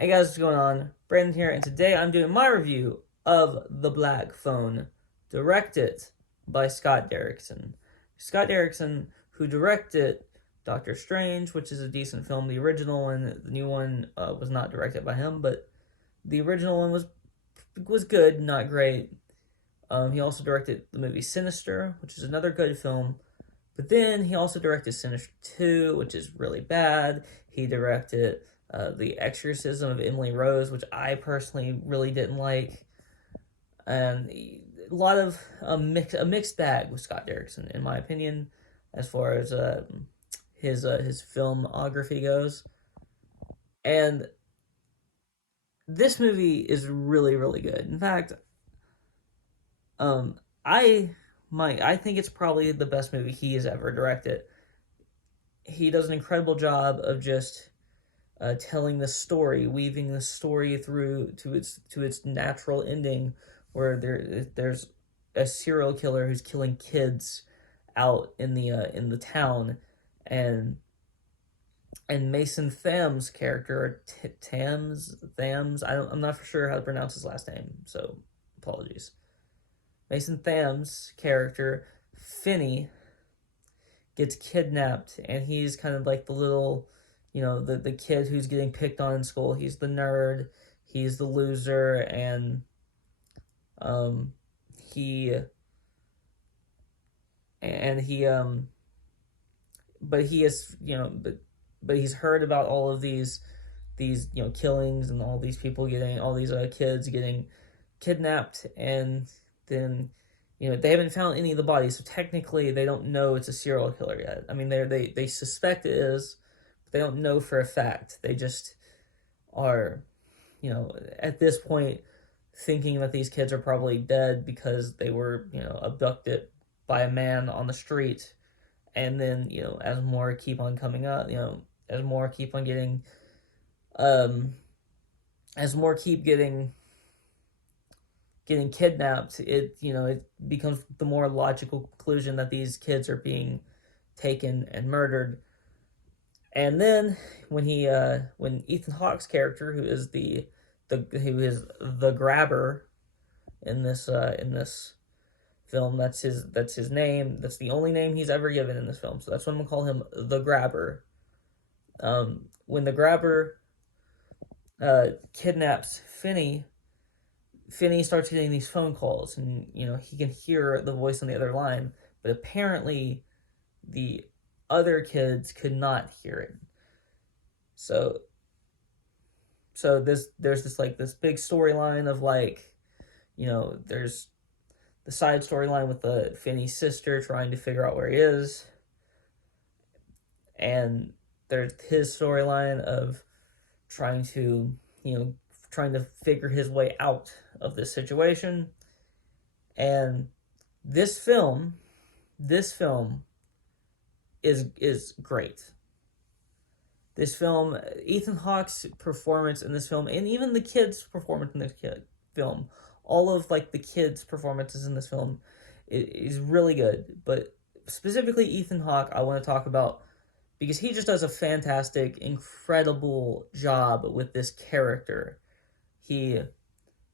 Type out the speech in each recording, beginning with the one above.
Hey guys, what's going on? Brandon here, and today I'm doing my review of The Black Phone, directed by Scott Derrickson. Scott Derrickson, who directed Doctor Strange, which is a decent film. The original one, the new one, was not directed by him, but the original one was good, not great. He also directed the movie Sinister, which is another good film. But then he also directed Sinister 2, which is really bad. He directed The Exorcism of Emily Rose, which I personally really didn't like. And a lot of a mixed bag with Scott Derrickson, in my opinion, as far as his filmography goes. And this movie is really, really good. In fact, um, I I think it's probably the best movie he has ever directed. He does an incredible job of just telling the story, weaving the story through to its natural ending, where there's a serial killer who's killing kids out in the town, and Mason Thames' character, Thams, I'm not for sure how to pronounce his last name, so apologies. Mason Thames' character, Finney, gets kidnapped, and he's kind of like the little, the kid who's getting picked on in school. He's the nerd, he's the loser, and um he and he but he is, but he's heard about all of these killings, and all these people getting, all these kids getting kidnapped, and then they haven't found any of the bodies, so technically they don't know it's a serial killer yet. I mean, they suspect it is, but they don't know for a fact. They just are, at this point, thinking that these kids are probably dead because they were, abducted by a man on the street. And then, as more keep on coming up, as more keep on getting, um as more keep getting kidnapped, it becomes the more logical conclusion that these kids are being taken and murdered. And then when Ethan Hawke's character, who is the grabber in this film, that's his name. That's the only name he's ever given in this film. So that's what I'm gonna call him, the grabber. When the grabber kidnaps Finney, Finney starts getting these phone calls, and he can hear the voice on the other line, but apparently the other kids could not hear it. So there's this big storyline of, like, there's the side storyline with the Finney's sister trying to figure out where he is, and there's his storyline of trying to trying to figure his way out of this situation. And this film this film is great. This film, Ethan Hawke's performance in this film, and even the kids' performance in this film, all of, like, the kids' performances in this film is really good. But specifically Ethan Hawke, I want to talk about because he just does a fantastic, incredible job with this character he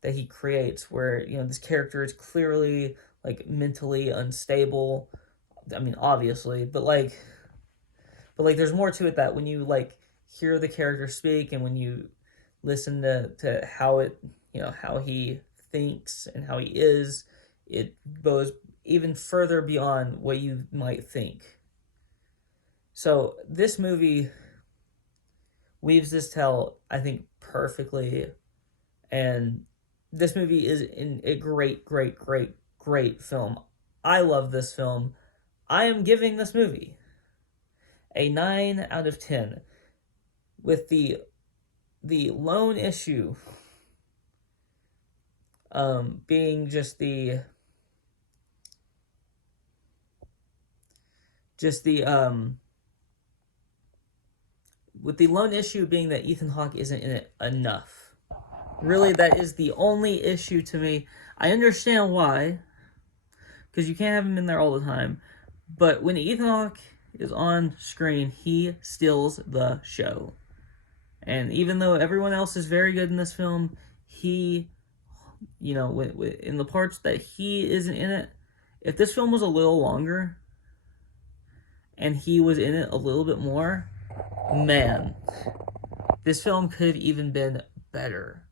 that he creates, where this character is clearly, like, mentally unstable. I mean, obviously, but there's more to it, that when you, like, hear the character speak, and when you listen to how it, how he thinks and how he is, it goes even further beyond what you might think. So this movie weaves this tale, I think, perfectly. And this movie is in a great, great, great, great film. I love this film. I am giving this movie a 9 out of 10, with the lone issue being just the with the lone issue being that Ethan Hawke isn't in it enough. Really, that is the only issue to me. I understand why, because you can't have him in there all the time, but when Ethan Hawke is on screen, he steals the show. And even though everyone else is very good in this film, he, in the parts that he isn't in it, if this film was a little longer and he was in it a little bit more, man, this film could have even been better.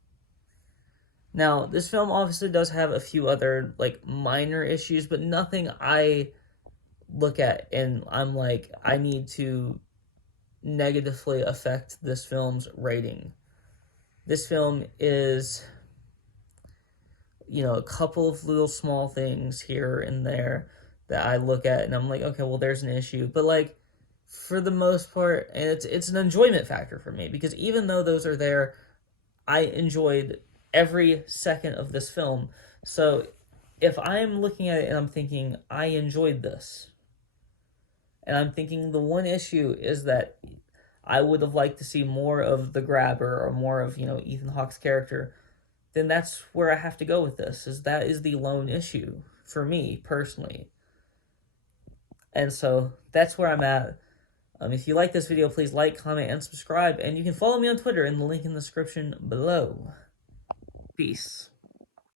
Now, this film obviously does have a few other, like, minor issues, but nothing I look at and I'm like, I need to negatively affect this film's rating. This film is, a couple of little small things here and there that I look at and I'm like, okay, well, there's an issue. But, like, for the most part, and it's an enjoyment factor for me, because even though those are there, I enjoyed every second of this film. So if I'm looking at it and I'm thinking, I enjoyed this, and I'm thinking the one issue is that I would have liked to see more of the grabber or more of, Ethan Hawke's character, then that's where I have to go with this, is that is the lone issue for me personally. And so that's where I'm at. If you like this video, please like, comment, and subscribe, and you can follow me on Twitter in the link in the description below. Peace.